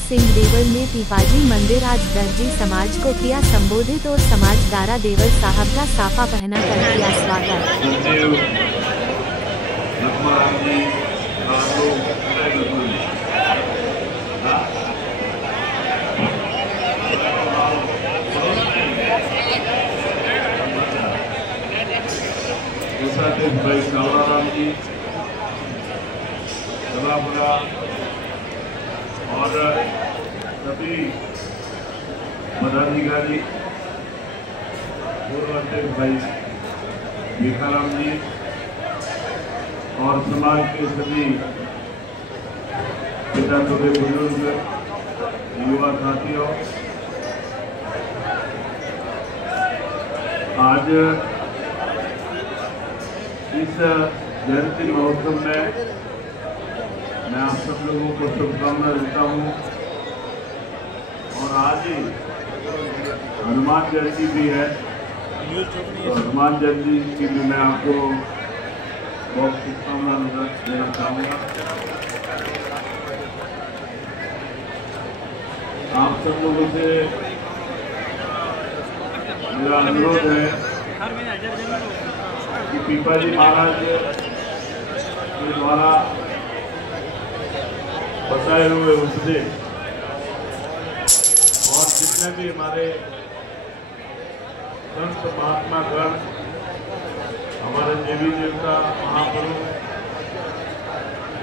सिंह देवल ने पीपाजी मंदिर आज दर्जी समाज को किया संबोधित और समाजदारा देवल साहब का साफा पहना कर किया स्वागत। भाई सावराराम जी सलापुरा और सभी पदाधिकारी, पूर्व अध्यक्ष भाई भिखाराम जी और समाज के सभी पिता छोटे बुजुर्ग युवा साथियों, आज इस जयंती महोत्सव में मैं आप सब लोगों को शुभकामना देता हूँ। और आज ही हनुमान जयंती भी है, तो हनुमान जयंती की भी मैं आपको बहुत शुभकामना देना चाहूँगा। आप सब लोगों से मेरा अनुरोध है कि पीपाजी महाराज के द्वारा बताए हुए उपदेश और जितने भी हमारे संत महात्मा गण, हमारे देवी देवता महापुरुष,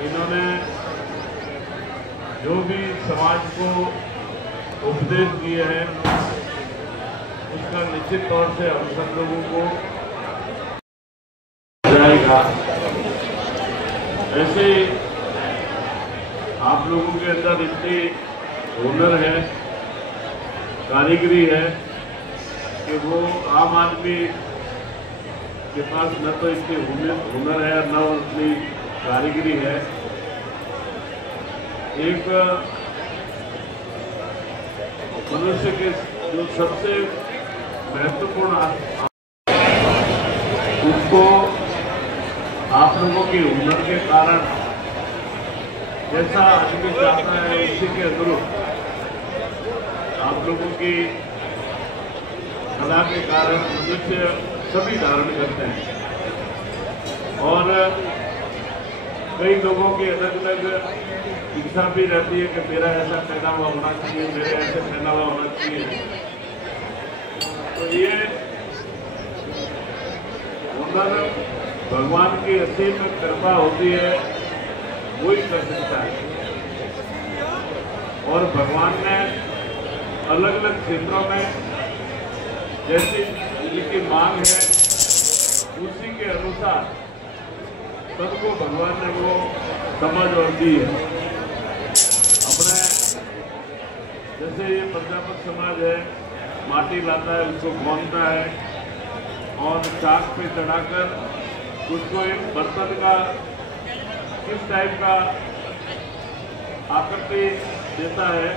इन्होंने जो भी समाज को उपदेश दिए हैं उसका निश्चित तौर से हम सब लोगों को जाएगा। ऐसे आप लोगों के अंदर इतनी हुनर है, कारीगरी है कि वो आम आदमी के पास न तो इतनी हुनर है न उतनी कारीगरी है। एक मनुष्य के जो सबसे महत्वपूर्ण उसको आप लोगों की हुनर के कारण जैसा आदमी चाहता है उसी के अनुरूप आप लोगों की कला के कारण मनुष्य सभी धारण करते हैं। और कई लोगों की अलग अलग इच्छा भी रहती है कि मेरा ऐसा पहनावा होना चाहिए, मेरे ऐसे पहनावा होना चाहिए। तो ये हुनर भगवान की असीम कृपा होती है, वही कर सकता है। और भगवान ने अलग अलग क्षेत्रों में जैसी उनकी मांग है उसी के अनुसार सबको भगवान ने वो समझ और दी है। अपने जैसे ये प्रजापत समाज है, माटी लाता है, उसको भूनता है और चाक पे चढ़ाकर उसको एक बर्तन का किस टाइप का आकृति देता है,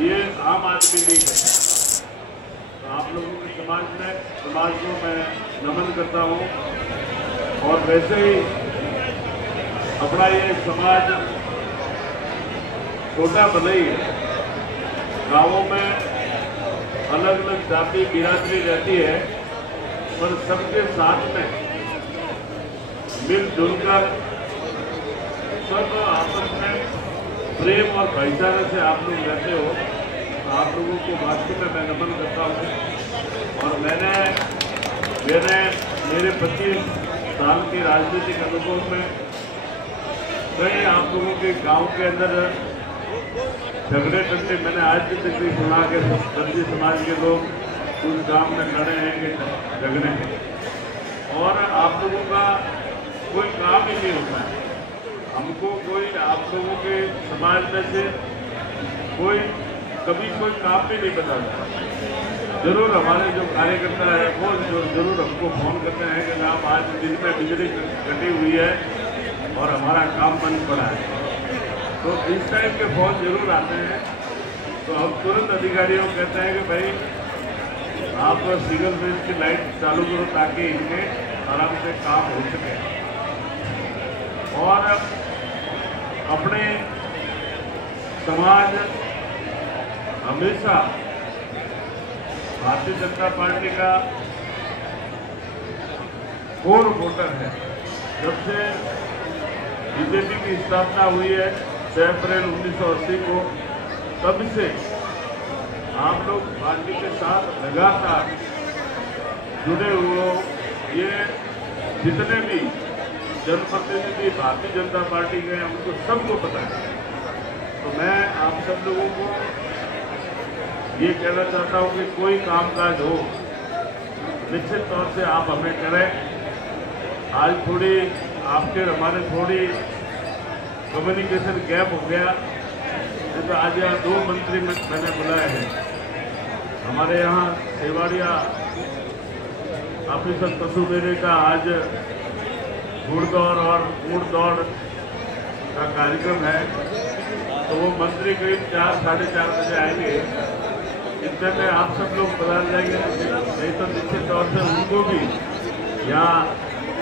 ये आम आदमी नहीं करता। तो आप लोगों के समाज को मैं नमन करता हूँ। और वैसे ही अपना ये समाज छोटा भले ही है, गाँवों में अलग अलग जाति बिरादरी रहती है, पर सबके साथ में मिलजुल कर सब आपस में प्रेम और भाईचारे से आप लोग रहते हो। तो आप लोगों को वास्तव में मैं नमन करता हूँ। और मेरे 25 साल के राजनीतिक अनुभव में कई आप लोगों के गांव के अंदर झगड़े करते मैंने आज तक भी सुना के दर्जी समाज के लोग उस गांव में खड़े हैं कि झगड़े हैं और आप लोगों का कोई काम ही नहीं होता है। हमको कोई आप लोगों के समाज में से कभी कोई काम भी नहीं बताता। जरूर हमारे जो कार्यकर्ता है वो जरूर हमको फोन करते हैं कि आप आज दिन में बिजली कटी हुई है और हमारा काम बंद पड़ा है। तो इस टाइप के फोन जरूर आते हैं। तो हम तुरंत अधिकारियों को कहते हैं कि भाई आप सिग्नल ब्रिज की लाइट चालू करो ताकि इनके आराम से काम हो सके। और अपने समाज हमेशा भारतीय जनता पार्टी का कोर वोटर है। जब से बीजेपी की स्थापना हुई है 6 अप्रैल 1980 को, तब से आप लोग पार्टी के साथ लगातार जुड़े हुए हो। ये जितने भी जनप्रतिनिधि भारतीय जनता पार्टी के हैं उनको सबको पता है। तो मैं आप सब लोगों को ये कहना चाहता हूँ कि कोई कामकाज हो निश्चित तौर से आप हमें करें। आज थोड़ी आपके हमारे थोड़ी कम्युनिकेशन गैप हो गया, तो आज यहाँ 2 मंत्री मैंने बुलाए हैं। हमारे यहाँ सेवाड़िया ऑफिसर कसुबेरे का आज घुड़दौड़ और ऊँट दौड़ का कार्यक्रम है, तो वो मंत्री करीब 4 साढ़े 4 बजे आएंगे। इतने में आप सब लोग पधार जाएंगे, नहीं तो निश्चित तौर से उनको भी यहाँ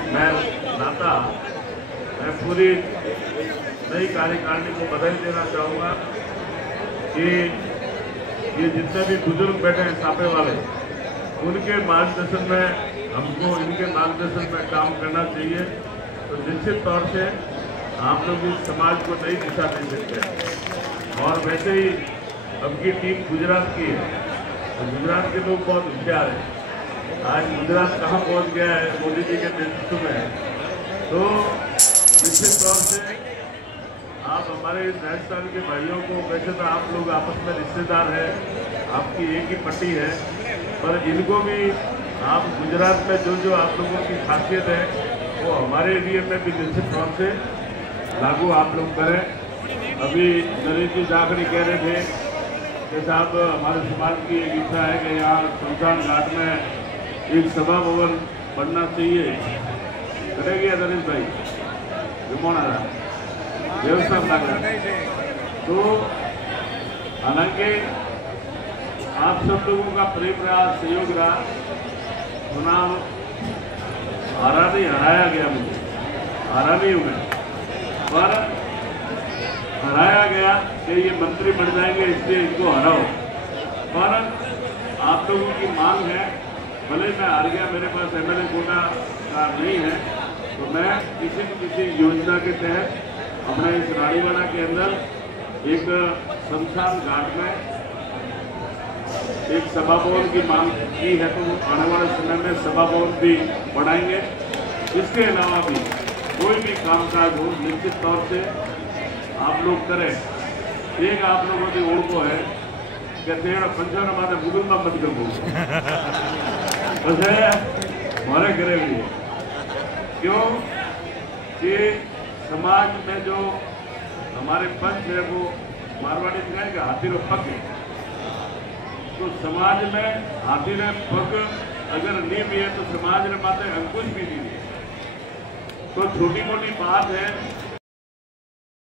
मैं नाता मैं पूरी नई कार्यकारिणी को बधाई देना चाहूँगा कि ये जितने भी बुजुर्ग बैठे हैं सापे वाले, उनके मार्गदर्शन में हमको इनके मार्गदर्शन में काम करना चाहिए। तो निश्चित तौर से आप लोग इस समाज को नई दिशा दे सकते हैं। और वैसे ही अब की टीम गुजरात की है, तो गुजरात के लोग बहुत होशियार हैं। आज गुजरात कहाँ पहुँच गया है मोदी जी के नेतृत्व में। तो निश्चित तौर से आप हमारे राजस्थान के भाइयों को, वैसे तो आप लोग आपस में रिश्तेदार हैं, आपकी एक ही पट्टी है, पर इनको भी आप गुजरात में जो आप लोगों की खासियत है वो हमारे एरिया में भी निश्चित तौर से लागू आप लोग करें। अभी नरेश जी जाखड़ी कह रहे थे कि साहब हमारे समाज की एक इच्छा है कि यहाँ शमशान घाट में एक सभा भवन बनना चाहिए। करेंगे नरेश भाई विमोना व्यवस्था बना। तो हालांकि आप सब लोगों का प्रेम रहा, सहयोग रहा। चुनाव हारा नहीं, हराया गया, मुझे हारा नहीं हूँ मैं, पर हराया गया कि ये मंत्री बन जाएंगे इसलिए इनको हराओ। पर आप लोगों की मांग है, भले मैं हार गया, मेरे पास MLA कोटा का नहीं है, तो मैं किसी न किसी योजना के तहत अपने इस रानीवाड़ा के अंदर एक शमशान घाट में एक सभा भवन की मांग की है, तो आने वाले समय में सभा भवन भी बढ़ाएंगे। इसके अलावा भी कोई भी कामकाज हो निश्चित तौर से आप लोग करें। एक आप लोगों की ओर को है कहते हैं पंचर हमारे मुगल में मत करो वैसे हमारे घरे भी है, क्यों कि समाज में जो हमारे पंच है वो मारवाड़ी कहेंगे हाथी रो पग है। तो समाज में हाथी ने पग अगर नहीं भी है तो समाज ने माते अंकुश भी नहीं है। तो छोटी मोटी बात है